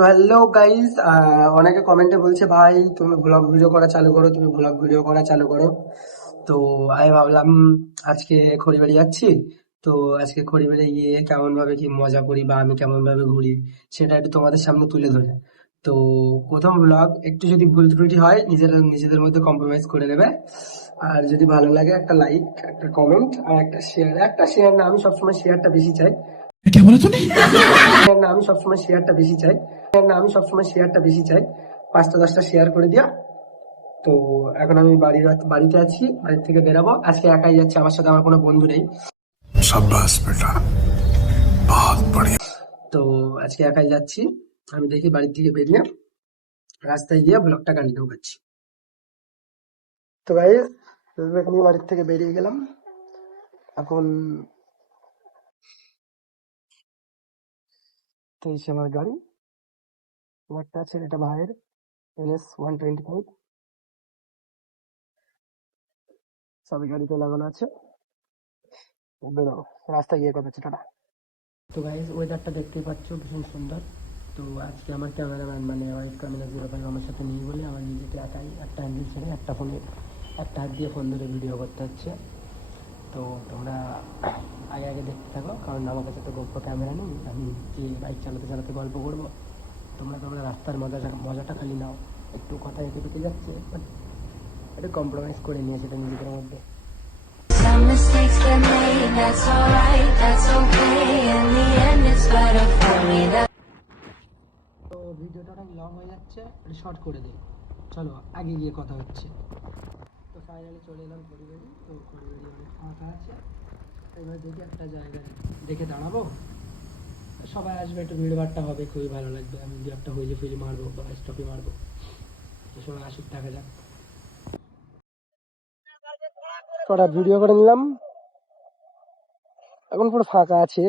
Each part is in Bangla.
তো হ্যালো গাইস, অনেকে কমেন্টে বলছে ভাই তুমি ব্লগ ভিডিও করা চালু করো, তুমি ব্লগ ভিডিও করা চালু করো। তো আমি ভাবলাম আজকে খড়িবাড়ি যাচ্ছি। তো আজকে খড়িবাড়ি গিয়ে কেমন ভাবে কি মজা করি বা আমি কেমন ভাবে ঘুরি সেটা একটু তোমাদের সামনে তুলে ধরে। তো প্রথম ব্লগ একটু যদি ভুল ত্রুটি হয় নিজেদের মধ্যে কম্প্রোমাইজ করে নেবে। আর যদি ভালো লাগে একটা লাইক, একটা কমেন্ট আর একটা শেয়ার না, আমি সবসময় শেয়ারটা বেশি চাই। क्या बोला तूने? না আমি সবসময় শেয়ারটা বেশি চাই। না আমি সবসময় শেয়ারটা বেশি চাই। 5টা 10টা শেয়ার করে দিয়া। তো এখন আমি বাড়িতে আছি, বাড়ি থেকে বেরাবো। আজকে একাই যাচ্ছি, আমার সাথে আমার কোনো বন্ধু নেই। शाबाश बेटा, बहुत बढ़िया। তো আজকে একাই যাচ্ছি। আমি দেখি বাড়ি থেকে বেরিয়ে রাস্তায় গিয়ে ব্লগটা কন্টিনিউ করছি। তো গাইস, হেলমেট নিয়ে বাড়ির থেকে বেরিয়ে গেলাম। এখন তো এই আমার গাড়ি, একটা আছে, এটা ভাইয়ের NS 125, সবই গাড়িতে লাগানো আছে। বেরো, রাস্তায় গিয়ে কথা হচ্ছে, টাটা। তো গাইজ ওয়েদারটা দেখতেই পাচ্ছ, ভীষণ সুন্দর। তো আজকে আমার ক্যামেরাম্যান মানে ওয়াইফ ক্যামেরা 05 আমার সাথে নিয়ে বলে আমার নিজেকে একাই একটা হ্যান্ডেল ছেড়ে একটা হাত দিয়ে ফোন ধরে ভিডিও করতে হচ্ছে। তো তোমরা আগে আগে দেখতে থাকো, কারণ আমার কাছে তো গোপ্রো ক্যামেরা নেই। আমি যে বাইক চালাতে চালাতে গল্প করবো, তোমরা রাস্তার মজাটা খালি নাও। একটু কথা এঁকে যাচ্ছে, বাট একটু কম্প্রোমাইজ করে নিয়ে সেটা নিজেদের মধ্যে। Some mistakes get made, that's alright, that's okay. In the end, it's better for me. তো ভিডিওটা অনেক লং হয়ে যাচ্ছে, শর্ট করে দিই। চলো আগে গিয়ে কথা হচ্ছে। তো ফাইনালি চলে এলাম খড়িবাড়ি। তো খড়িবাড়ি অনেক ফাঁকা আছে। এবার দেখি একটা জায়গায় দেখে দাঁড়াবো, সবাই আসবে, একটু ভিড়ভাড়টা হবে, খুবই ভালো লাগবে। আমি দু একটা হুইলি মারবো বা স্টপি মারবো, সবাই আসুক, দেখা যাক। কটা ভিডিও করে নিলাম, এখন পুরো ফাঁকা আছে।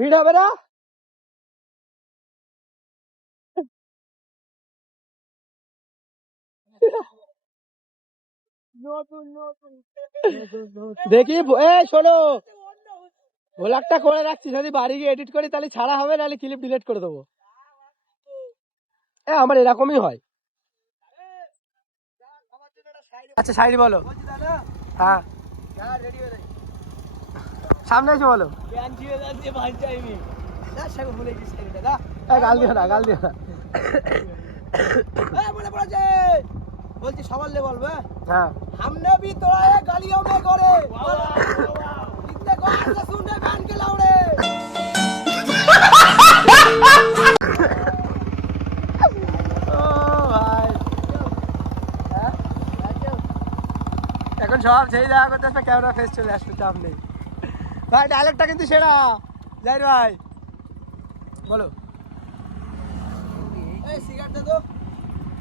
ভিড় হবে না। দেখি শোনো, ভ্লগটা করে রাখছি, যদি বাড়ি গিয়ে এডিট করি তাহলে ছাড়া হবে, নাহলে ক্লিপ ডিলিট করে দেবো। আমার এরকমই হয়। আচ্ছা সাইড বলো। হ্যাঁ সামনে এসে বলো। গাল দিও না, গাল দিও না। বলছি সবার লেভেল হ্যাঁ हमने भी तोड़ा है गलियों में गोरे कितने गौर से सुनने बैन के लाउड़े এখন সব যেই দেখা করতে আসবে ক্যামেরা ফেস চলে আসবে, চাপ নেই ভাই। ডায়লগটা কিন্তু সেরা। যাই ভাই বলো।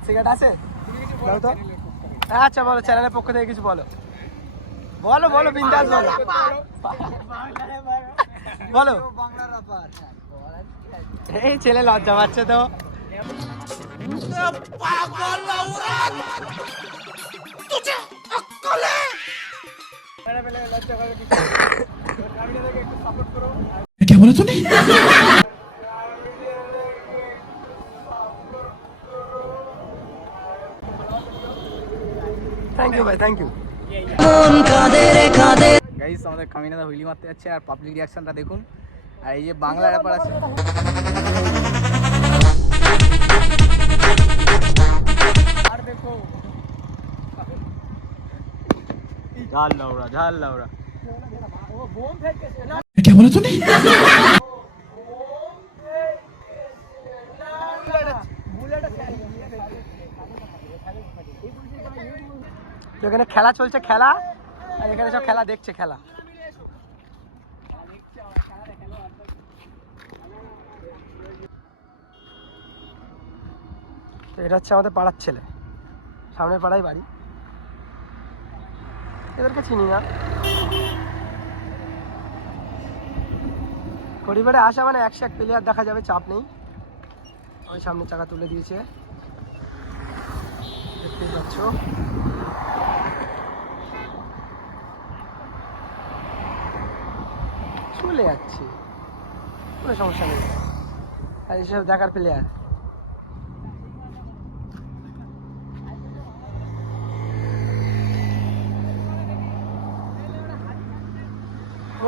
সিগারেট আছে তো? আচ্ছা বলো, চ্যানেলের পক্ষ থেকে কিছু বলো। বলো বলো, বিন্দাস বলো, বলো। এই ছেলে লজ্জা পাচ্ছে তো। क्या बोला तूने? থ্যাংক ইউ ভাই, থ্যাংক ইউ। গাইস আমাদের কামিনাদা হুইলি মারতে যাচ্ছে, আর পাবলিক রিয়াকশনটা দেখুন। আর এই যে বাংলা র্যাপার আছে, আর দেখো ঝাল লাউড়া। क्या बोला तूने? এখানে খেলা চলছে, খেলা, আর এখানে সব খেলা দেখছে, খেলা। তো এটা হচ্ছে আমাদের পাড়ার ছেলে, সামনের পাড়ায় বাড়ি। এদেরকে চিনি না। পরিবারে আসা মানে 101 প্লেয়ার দেখা যাবে, চাপ নেই। ওই সামনে চাকা তুলে দিয়েছে, দেখতেই পাচ্ছ। চলে যাচ্ছে, কোনো সমস্যা নেই। আর এসব দেখার প্লেয়ার।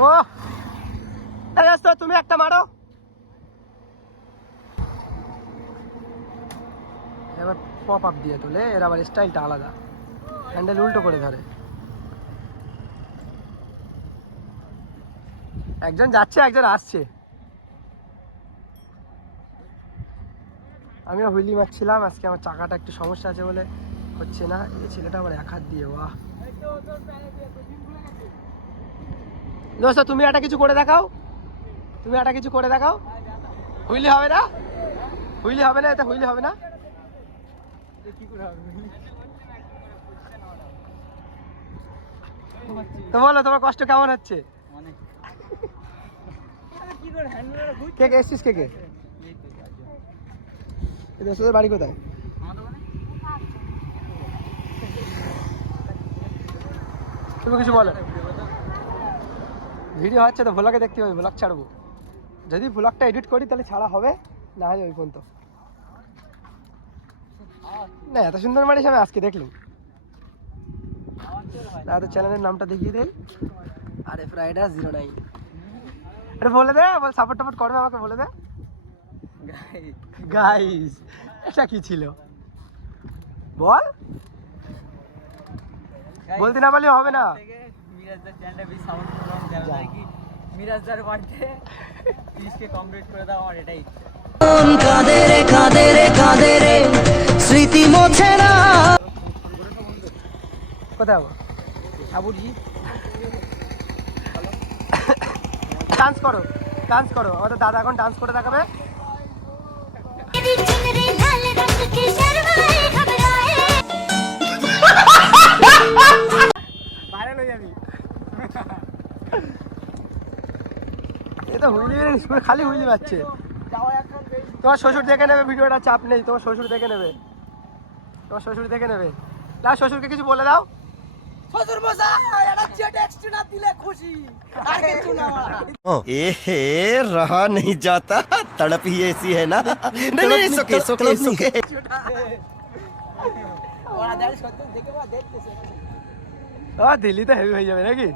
ও দোস্ত তুমি একটা মারো। এবার পপ আপ দিয়ে তোলে, এর আবার স্টাইলটা আলাদা, হ্যান্ডেল উল্টো করে ধরে। একজন যাচ্ছে একজন আসছে। আমিও হুইলি মারছিলাম, আজকে আমার চাকাটা একটু সমস্যা আছে বলে হচ্ছে না। এই ছেলেটা আমার এক হাত দিয়ে, বাহ দোস্ত তুমি একটা কিছু করে দেখাও, তুমি একটা কিছু করে দেখাও। হুইলি হবে না, হুইলি হবে না, এটা হুইলি হবে না। তো বলো তোমার কষ্ট কেমন হচ্ছে? কে কে এসছিস? কে কে দোস্তদের বাড়ি কোথায়? তুমি কিছু বলো। ভিডিও হচ্ছে তো, ভ্লগে দেখতে হবে, ভ্লগ ছাড়বো। যদি ভ্লগটা এডিট করি তাহলে ছাড়া হবে, না হলে ওই পর্যন্ত না। এত সুন্দর মারিস আমি আজকে দেখলাম। তো চ্যানেলের নামটা দেখিয়ে দেয়, আরে ফ্রাইডার 09। এটা বলে দে, বল সাপোর্ট টাপোর্ট করবে আমাকে, বলে দে। গাইস এটা কি ছিল বল, বলতে না পারলে হবে না। মিরাজদার চ্যানেলটা বেশি সাপোর্ট করলাম, জানা কি মিরাজদার বার্থডে 30কে কমপ্লিট করে দাও, আমার এটাই ইচ্ছা। স্মৃতি মোছে না। কোথায় যাবো? সাবুরজি ডান্স করো, ডান্স করো। আমাদের দাদা এখন ডান্স করে দেখাবে। ভাইরাল হয়ে যাবি। এ তো হুইলি খালি হুইলি মারছে। তোমার শ্বশুর দেখে নেবে ভিডিওটা, চাপ নেই, তোমার শ্বশুর দেখে নেবে, তোমার শ্বশুর দেখে নেবে। না শ্বশুরকে কিছু বলে দাও। শ্বশুর মশাই এটা চেট এক্সট্রা দিলে খুশি, আর কিছু না। এহে रहा नहीं जाता, तड़प ही ऐसी है ना। नहीं नहीं सुके सुके सुके। ওরা দাঁড়িয়ে সত্যি দেখে বা দেখতেছে। দিল্লি তো হেভি হয়ে যাবে নাকি?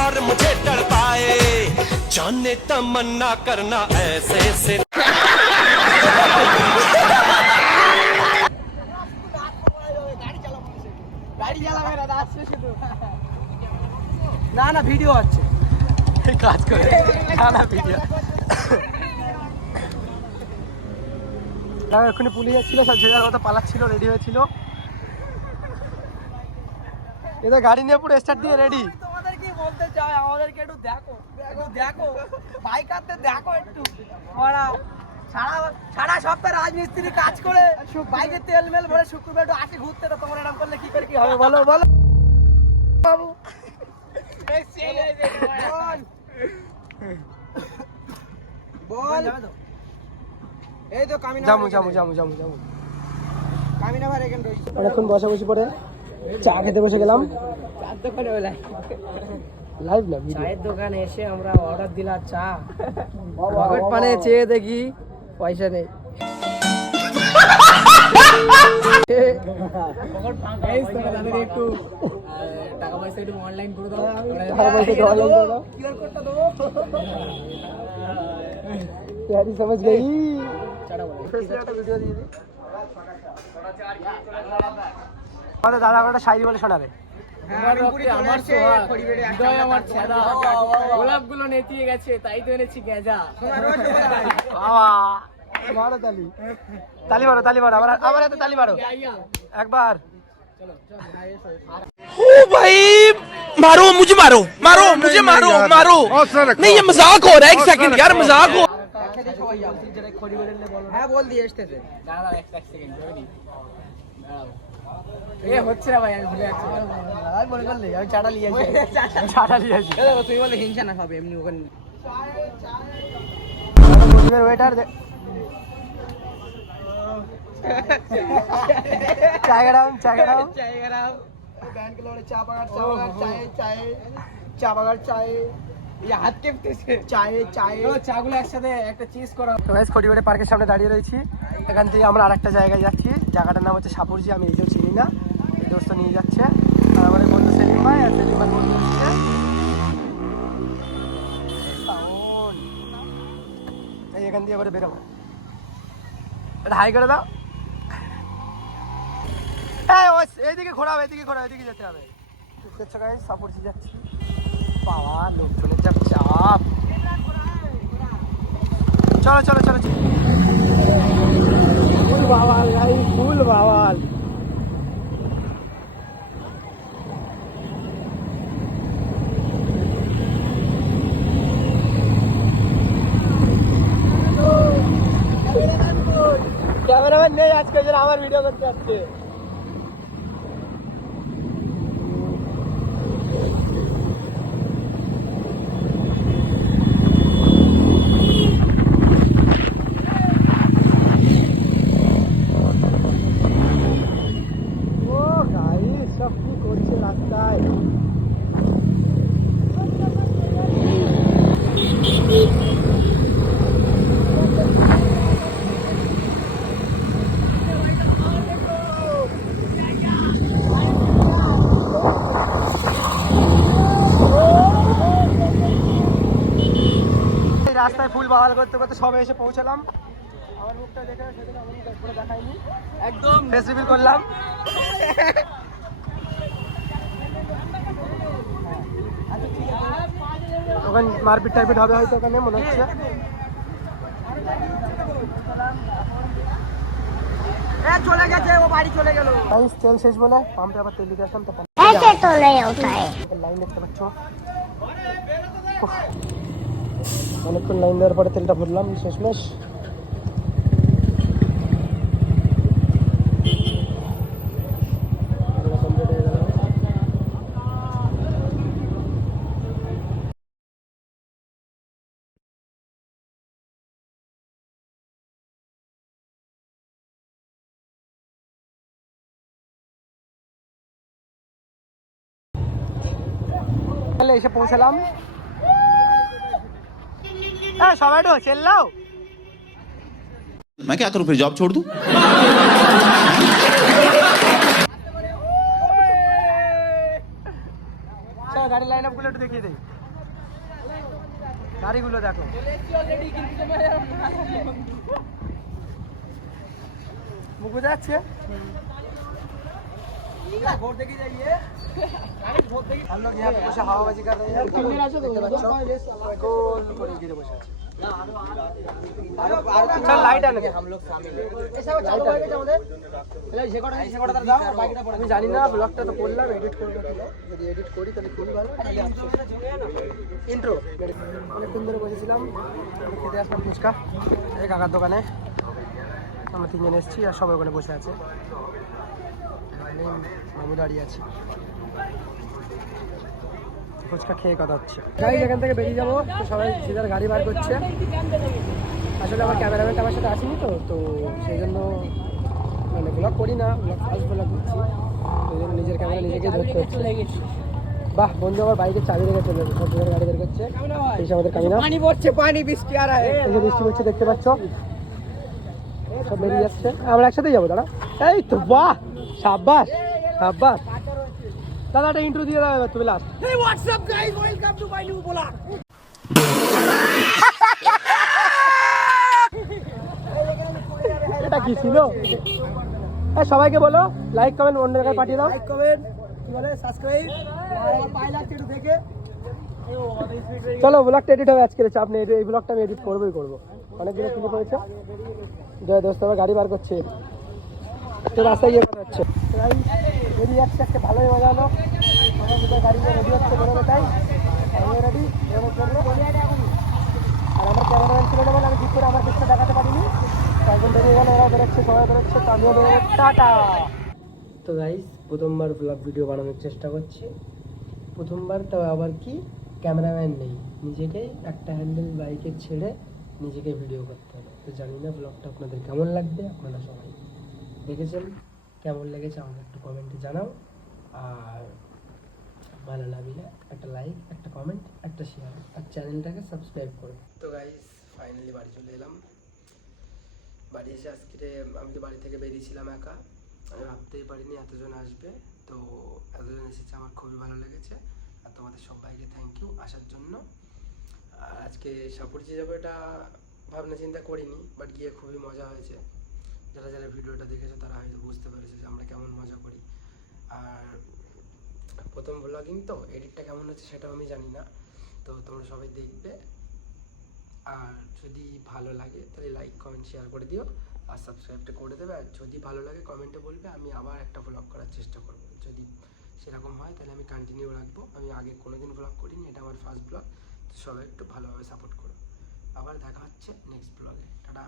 और मुझे तड़पाए, जाने तमन्ना करना ऐसे से। গাড়ি চালাবে না, আসছে শুধু। না না ভিডিও হচ্ছে, কাজ করে। না না ভিডিও। এক্ষুনি পুলিশ যাচ্ছিল, সব যে যার মতো পালাচ্ছিল, রেডি হয়েছিল। এটা গাড়ি নিয়ে পুরো স্টার্ট দিয়ে রেডি। তোমাদের কি বলতে চাই, আমাদেরকে একটু দেখো, একটু দেখো বাইকারদের দেখো একটু। ওরা সারা সপ্তাহ রাজমিস্ত্রি কাজ করে বাইকে তেল মেল ভরে শুক্রবার একটু আসি ঘুরতে, তো তোমরা এরকম করলে কি করে কি হবে বলো বলো বাবু। বল এই তো কামিনা জামু জামু জামু জামু জামু কামিনা ভাই এখানে রইছে। অনেকক্ষণ বসে পরে চা খেতে বসে গেলাম। চার দোকানে লাইভ না চায়ের দোকানে এসে আমরা অর্ডার দিলাম চা, পকেট পানে চেয়ে দেখি পয়সা নেই। একটু টাকা পয়সা একটু অনলাইন করে দাও, টাকা পয়সা একটু অনলাইন করে দাও, কিউআর কোডটা দাও। यारी समझ गई। আমাদের দাদা একটা শায়রি বলে শোনাবে। গোলাপগুলো নেতিয়ে গেছে, তাই তো এনেছি গেজা। মারো তালি, তালি মারো, তালি মারো, আমার হাতে তালি মারো একবার। ओ भाई मारो मुझे, मारो मारो मुझे, मारो मारो। नहीं ये मजाक हो रहा है, एक सेकंड यार मजाक हो। হ্যাঁ বল দিয়ে এসতেছে। দাঁড়াও এক সেকেন্ড করে নি। এ হচ্ছে না ভাই, আমি ভুলে যাচ্ছি। আমি মনে করলে আমি চাটা নিয়ে আসি, চাটা নিয়ে আসি। তুমি বলে হিংসা না হবে এমনি ওখানে। মুজিবের ওয়েটার চায়গারাম চায়গারাম চায়গারাম ব্যান্ড के लोड़े चा बगाड़ चाय चाय चा बगाड़ चाय ये हाथ के চায় চায় ও চাগুলো একসাথে একটা চিজ করো। তো গাইস খড়িবাড়ি পার্কের সামনে দাঁড়িয়ে রয়েছি। এখান থেকে আমরা আরেকটা জায়গায় যাচ্ছি, জায়গাটার নাম হচ্ছে সাপুরজি। আমি এটাও চিনি না, এই দোস্ত নিয়ে যাচ্ছে। আর আমাদের বন্ধু সেলিম ভাই, আর সেলিম ভাই বন্ধু হচ্ছে এখান দিয়ে এবারে বেরোবো। এটা হাই করে দাও। এইদিকে ঘোরাবে, এদিকে যেতে হবে। দেখছো গাইস, সাপোর্টে যাচ্ছি। বাবা লোকজনের যা চাপ। চলো চলো চলো চলো। ফুল বাওয়াল গাইস, ফুল বাওয়াল। ক্যামেরাম্যান নেই আজকে, যেন আমার ভিডিও করতে আসছে। ও গাইস, সব কি করছে রাস্তায়। রাস্তায় ফুল বাওয়াল করতে করতে সবে এসে পৌঁছালাম। আমার মুখটা দেখে সেদিন আমার মুখ একবারে দেখাইনি, একদম ফেস রিভিল করলাম। ওখানে মারপিট টাইপিট হবে হয়তো, ওখানে মনে হচ্ছে। চলে গেছে, ও বাড়ি চলে গেল। তেল শেষ বলে পাম্পে আবার তেল দিতে আসলাম, তো লাইন দেখতে পাচ্ছ। অনেকক্ষণ লাইন দেওয়ার পরে তেলটা ভরলাম শেষমেশ। এসে পৌঁছালাম। সবাই তো চেল্লাও। मैं क्या करूं, फिर जॉब छोड़ दूं? চলো গাড়ি লাইন আপ গুলো একটু দেখিয়ে দেই। গাড়িগুলো দেখো। মুখ বোঝা যাচ্ছে। हम लोग यहाँ पे बस हवाबाजी कर रहे हैं। गोल করে ঘিরে বসে আছে। চল লাইট আনে, हम लोग शामिल हैं। ऐसा চালু হয়ে গেছে আমাদের। এসে দাও, বাকিটা পরে। আমি জানি না, ব্লগটা তো করলাম, এডিট করব তো। যদি এডিট করি তাহলে খুবই ভালো। তাহলে ইন্ট্রো অনেকক্ষণ ধরে বসেছিলাম, খেতে আসলাম ফুচকা এই কাকার দোকানে। আমরা তিনজন এসেছি আর সবাই ওখানে বসে আছে। মামু দাঁড়িয়ে আছি, ফুচকা খেয়ে কথা হচ্ছে। গাড়ি এখান থেকে বেরিয়ে যাবো, তো সবাই সিধার গাড়ি বার করছে। আসলে আমার ক্যামেরাম্যানটা আমার সাথে আসেনি, তো সেই জন্য মানে ব্লগ করি না, ফার্স্ট ব্লগ করছি। সেই জন্য নিজের ক্যামেরা নিজেকেই ধরতে হচ্ছে। বাহ, বন্ধু আমার বাইকের চাবি রেখে চলে যাবে, সব জায়গায় গাড়ি বের করছে। এই আমাদের কামিনা, পানি পড়ছে, পানি বৃষ্টি আর বৃষ্টি পড়ছে দেখতে পাচ্ছ, সব বেরিয়ে যাচ্ছে। আমরা একসাথেই যাবো দাদা। এই তো বাহ, সাব্বাস সাব্বাস। দাদা একটা ইন্ট্রো দিয়ে দাও এবার তুমি last. Hey, what's up guys, welcome to my new vlog. এটা কি ছিল? সবাইকে বলো লাইক কমেন্ট অন্য জায়গায় পাঠিয়ে দাও। লাইক কমেন্ট কি বলে, সাবস্ক্রাইব আর পাই লাগছে একটু দেখে। চলো ব্লগটা এডিট হবে আজকে, চাপ নেই, এই ব্লগটা আমি এডিট করবো। অনেকগুলো ক্লিপ হয়েছে। দোস্ত আমার গাড়ি বার করছে, তো রাস্তায় গিয়ে কথা হচ্ছে। বেরিয়ে যাচ্ছে, একটা ভালোই মজা হলো। গাড়ি নিয়ে রেডি হচ্ছে, বেরোবে তাই আমি রেডি বেরোনোর জন্য। আর আমার ক্যামেরাম্যান ছিল যখন, আমি ঠিক করে আমার কিছু দেখাতে পারিনি। তখন বেরিয়ে গেল, ওরা বেরোচ্ছে, সবাই বেরোচ্ছে, তো আমিও বেরোবো। টাটা। তো গাইস, প্রথমবার ব্লগ ভিডিও বানানোর চেষ্টা করছি। প্রথমবার, তো আবার কি ক্যামেরাম্যান নেই, নিজেকেই একটা হ্যান্ডেল বাইকে ছেড়ে নিজেকে ভিডিও করতে হবে। তো জানি না ব্লগটা আপনাদের কেমন লাগবে। আপনারা সবাই দেখেছেন, কেমন লেগেছে আমাকে একটু কমেন্টে জানাও। আর ভালো লাগলে একটা লাইক, একটা কমেন্ট, একটা শেয়ার, আর চ্যানেলটাকে সাবস্ক্রাইব করো। তো গাইস, ফাইনালি বাড়ি চলে এলাম। বাড়ি এসে আজকে আমি তো বাড়ি থেকে বেরিয়েছিলাম একা, আমি ভাবতেই পারিনি এতজন আসবে। তো এতজন এসেছে, আমার খুবই ভালো লেগেছে। আর তোমাদের সবাইকে থ্যাংক ইউ আসার জন্য। আর আজকে সাপুরজি যাবো, এটা ভাবনা চিন্তা করিনি, বাট গিয়ে খুবই মজা হয়েছে। যারা যারা ভিডিওটা দেখেছে তারা হয়তো বুঝতে পেরেছে যে আমরা কেমন মজা করি। আর প্রথম ব্লগিং তো এডিটটা কেমন হচ্ছে সেটাও আমি জানি না, তো তোমরা সবাই দেখবে। আর যদি ভালো লাগে তাহলে লাইক কমেন্ট শেয়ার করে দিও, আর সাবস্ক্রাইবটা করে দেবে। আর যদি ভালো লাগে কমেন্টে বলবে, আমি আবার একটা ব্লগ করার চেষ্টা করব। যদি সেরকম হয় তাহলে আমি কন্টিনিউ রাখবো। আমি আগে কোনোদিন ব্লগ করিনি, এটা আমার ফার্স্ট ব্লগ, তো সবাই একটু ভালোভাবে সাপোর্ট করো। আবার দেখা হচ্ছে নেক্সট ব্লগে। টাটা।